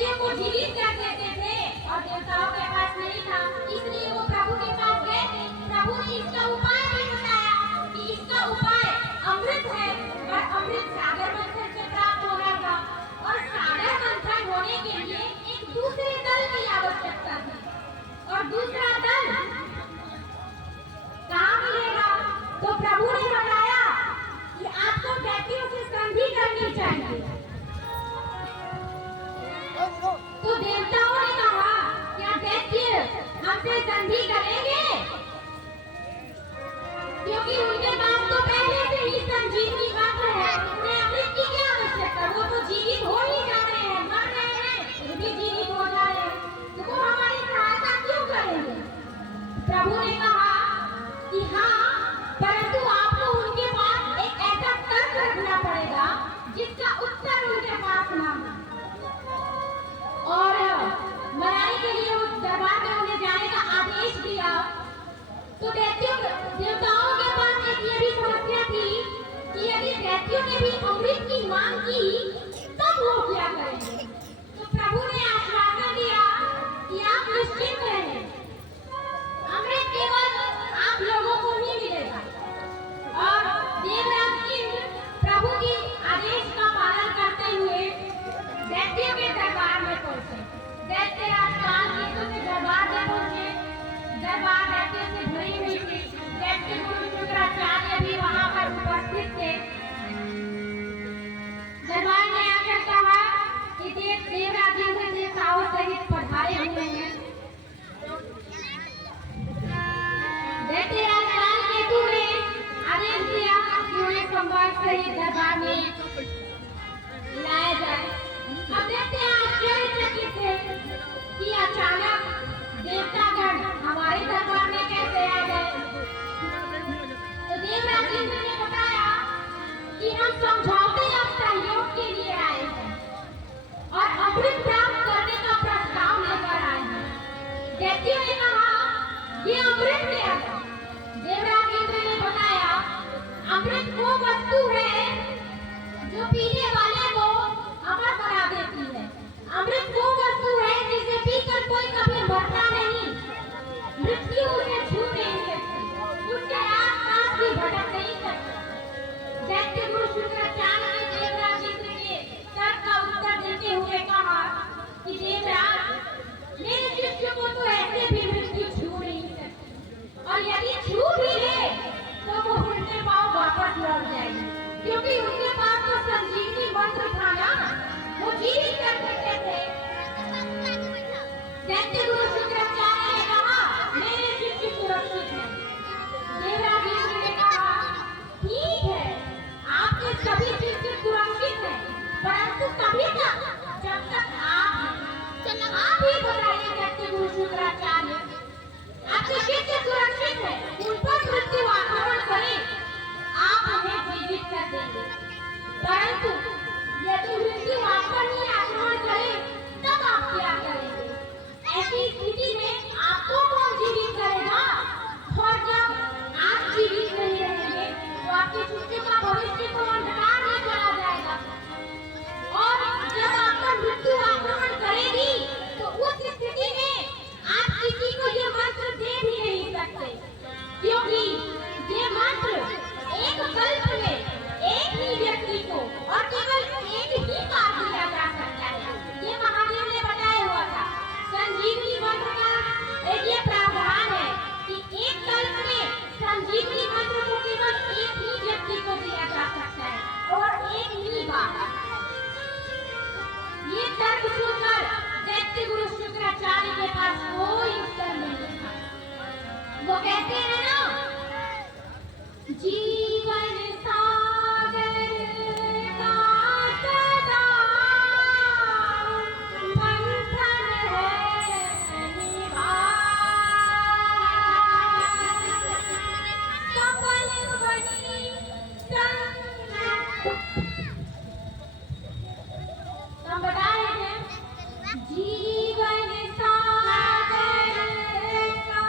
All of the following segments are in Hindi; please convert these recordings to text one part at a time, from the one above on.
दैत्यों को जीवित कर देते थे और देवताओं के पास नहीं था, इसलिए वो प्रभु के पास गए थे। प्रभु ने इसका उपाय भी बताया कि इसका उपाय अमृत है और अमृत सागर मंथन से प्राप्त हो रहा था और सागर मंथन होने के लिए एक दूसरे दल की आवश्यकता थी और दूसरा दल कहाँ मिलेगा? तो प्रभु ने बताया कि आपको दैत्यों से संधि करनी चाहिए। तो देवताओं ने कहा क्या दैत्य हमसे संधि करेंगे? क्योंकि उनके पास तो पहले से ही संजीवनी मंत्र है, उन्हें अमृत की क्या आवश्यकता? वो तो जीवित हो ही जा रहे हैं, मर रहे हैं, फिर भी जीवित हो जा रहे हैं, तो वो हमारी सहायता क्यों करेंगे? प्रभु ने कहा कि हाँ, परंतु आपको उनके पास एक ऐसा तर्क रखना पड़ेगा जिसका उत्तर उनके पास ना हो। और मनाने के लिए उस दरबार में उन्हें जाने का आदेश दिया। तो देवताओं के पास एक ये भी समस्या थी कि यदि दैत्यों ने भी अमृत की मांग की तब वो क्या करेंगे? तो प्रभु ने आश्वासन दिया कि आप निश्चिंत रहें, अमृत केवल आप लोगों को ही मिलेगा। और देवराज इंद्र प्रभु के आदेश का पालन करते हुए दैत्यों के दरबार में पहुंचे। दैत्यराज कालकेतु के दरबार में पहुंचे। दरबार दैत्य से भरी हुई थी। दैत्य गुरु शुक्राचार्य भी वहां पर उपस्थित थे। दरबार में आकर कहा कि देवराज इंद्र देवताओं सहित पधारे हुए हैं। दैत्यराज कालकेतु ने आदेश दिया कि उन्हें संवाद सहित दरबार में लाया जाए। अब दैत्य आश्चर्यचकित थे कि अचानक देवतागण हमारे दरबार में कैसे आ गए? तो देवराज इंद्र ने बताया कि हम समझौते या सहयोग के लिए आए हैं और अमृत प्राप्त करने का प्रस्ताव लेकर आए हैं। दैत्यों ने कहा ये अमृत ले आओ। देवराज इंद्र ने बताया अमृत वो वस्तु है जो पीने वाले को अमर बना देती है। अमृत वो वस्तु है जिसे पीकर कोई कभी मरता नहीं, मृत्यु उसे छू नहीं सकती, उसके आसपास भी भटक नहीं सकती। दैत्य गुरु शुक्राचार्य ने देवराज इंद्र के तर्क का उत्तर देते हुए कहा कि देवराज मेरे शिष्य को तो ऐसे भी मृत्यु छू नहीं सकती और यदि छू भी ले तो वो उल्टे पांव वापस लौट जाएगी, क्योंकि उनके पास तो संजीवनी मंत्र था ना, वो जीवित कर सकते थे। दैत्य गुरु शुक्राचार्य ने कहा मेरे शिष्य सुरक्षित हैं। देवराज इंद्र ने कहा ठीक है, आपके सभी शिष्य सुरक्षित हैं, परंतु तभी तक जब तक आप ही बताइए दैत्य गुरु शुक्राचार्य, आपके शिष्य सुरक्षित हैं, उन पर मृत्यु आक्रमण करे आप हमें जीवित कर देंगे, परंतु यदि मृत्यु आप पर ही आक्रमण करे तब आप क्या करेंगे? ऐसी स्थिति में आपको कौन जीवित करेगा? और जब आप जीवित नहीं रहेंगे तो आपके शिष्य का भविष्य तो अंधकार में चला जाएगा और जब आप पर मृत्यु आक्रमण करेगी तो उस स्थिति में आप किसी को ये मंत्र दे भी नहीं सकते, क्योंकि ये मंत्र एक कल्प में एक ही व्यक्ति को और केवल एक ही बार दिया जा सकता है। ये महादेव ने बताया हुआ था। संजीवनी मंत्र का एक ये प्रावधान है कि एक कल्प में संजीवनी मंत्र को केवल एक ही व्यक्ति को दिया जा सकता है और एक ही बार। ये तर्क सुनकर दैत्य गुरु शुक्राचार्य के पास कोई उत्तर नहीं था। वो कहते हैं ना, जीवन सागर का सदा मंथन है कपल बनी हम बता रहे थे जीवन सागर का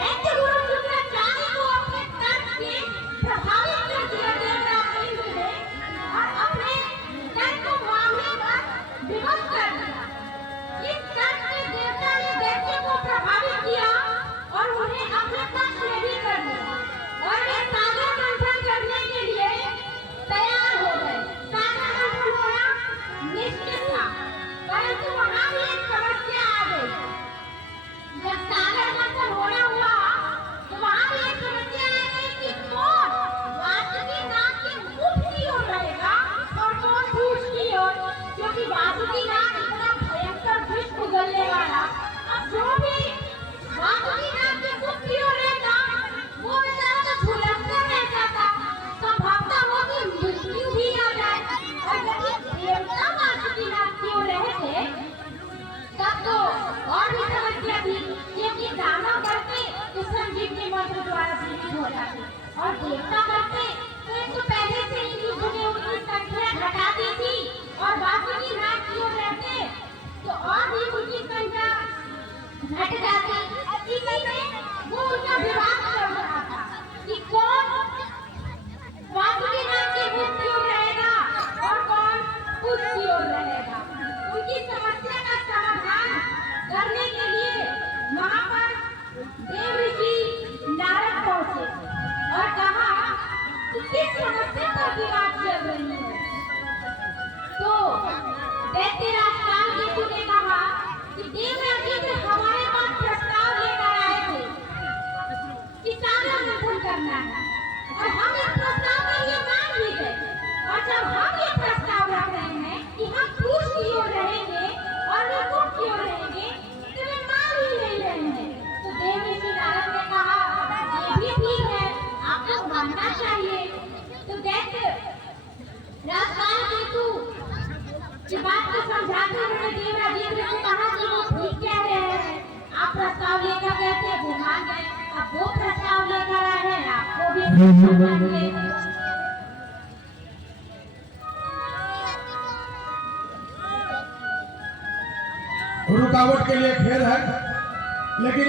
दैत्य गुरु शुक्राचार्य को अपने तर्क से प्रभावित कर दिया देवराज इंद्र ने और अपने तर्क को मामले पर विवश कर दिया। इस तर्क से देवता ने दैत्य को प्रभावित किया और उन्हें अपने पक्ष में भी कर लिया और वे सागर मंथन करने के लिए तैयार हो गए। सागर मंथन होना निश्चित था, परंतु वहां भी एक समस्या आ गई। जब सागर मंथन होना हुआ तो वहां भी एक समस्या आ गई कि कौन वासुकीनाथ के मुख की ओर रहेगा और कौन पूंछ की ओर, क्योंकि वासुकीनाथ इतना भयंकर विष उगलने वाला। अब जो भी वासुकीनाथ के मुख की ओर रहता वो बेचारा तो झुलसता रहता था, संभवतः हो कि मृत्यु भी आ जाए। और यदि देवता वासुकीनाथ की ओर रहते तब तो और भी समस्या थी, क्योंकि दानव करते तो संजीवनी मंत्र द्वारा जीवित हो जाते और देवता करते तो एक तो पहले से ही युद्ध में उनकी संख्या घटा दी थी और वासुकीनाथ की ओर रहते तो और भी उनकी संख्या घट जाती। इसी में वो उनका विवाद चल रहा था कि कौन वासुकीनाथ के मुख की ओर रहेगा और कौन पूंछ की ओर रहेगा। उनकी समस्या का समाधान करने के लिए वहां पर देव ऋषि नारद पहुंचे और कहा कि किस समस्या पर विवाद चल रही है। तो दैत्यराज कालकेतु ने कहा कि देवराज इंद्र हमारे पास प्रस्ताव लेकर आए थे कि सागर मंथन करना है और हम इस प्रस्ताव के लिए मान भी गए। और जब हम ये प्रस्ताव रख रहे हैं कि हम पूंछ की ओर रहेंगे और वे मुख की ओर रहेंगे तो वे मान ही नहीं रहे हैं। तो देव ऋषि नारद ने कहा ये भी ठीक है, आपको मानना चाहिए। तो दैत्य राज कालकेतु की बात को समझाते हुए देवराज इंद्र ने कहा कि वो ठीक कह रहे हैं, आप प्रस्ताव लेकर गए थे वो मान गए, अब वो प्रस्ताव लेकर आए हैं आपको भी मानिए। रुकावट के लिए खेद है, लेकिन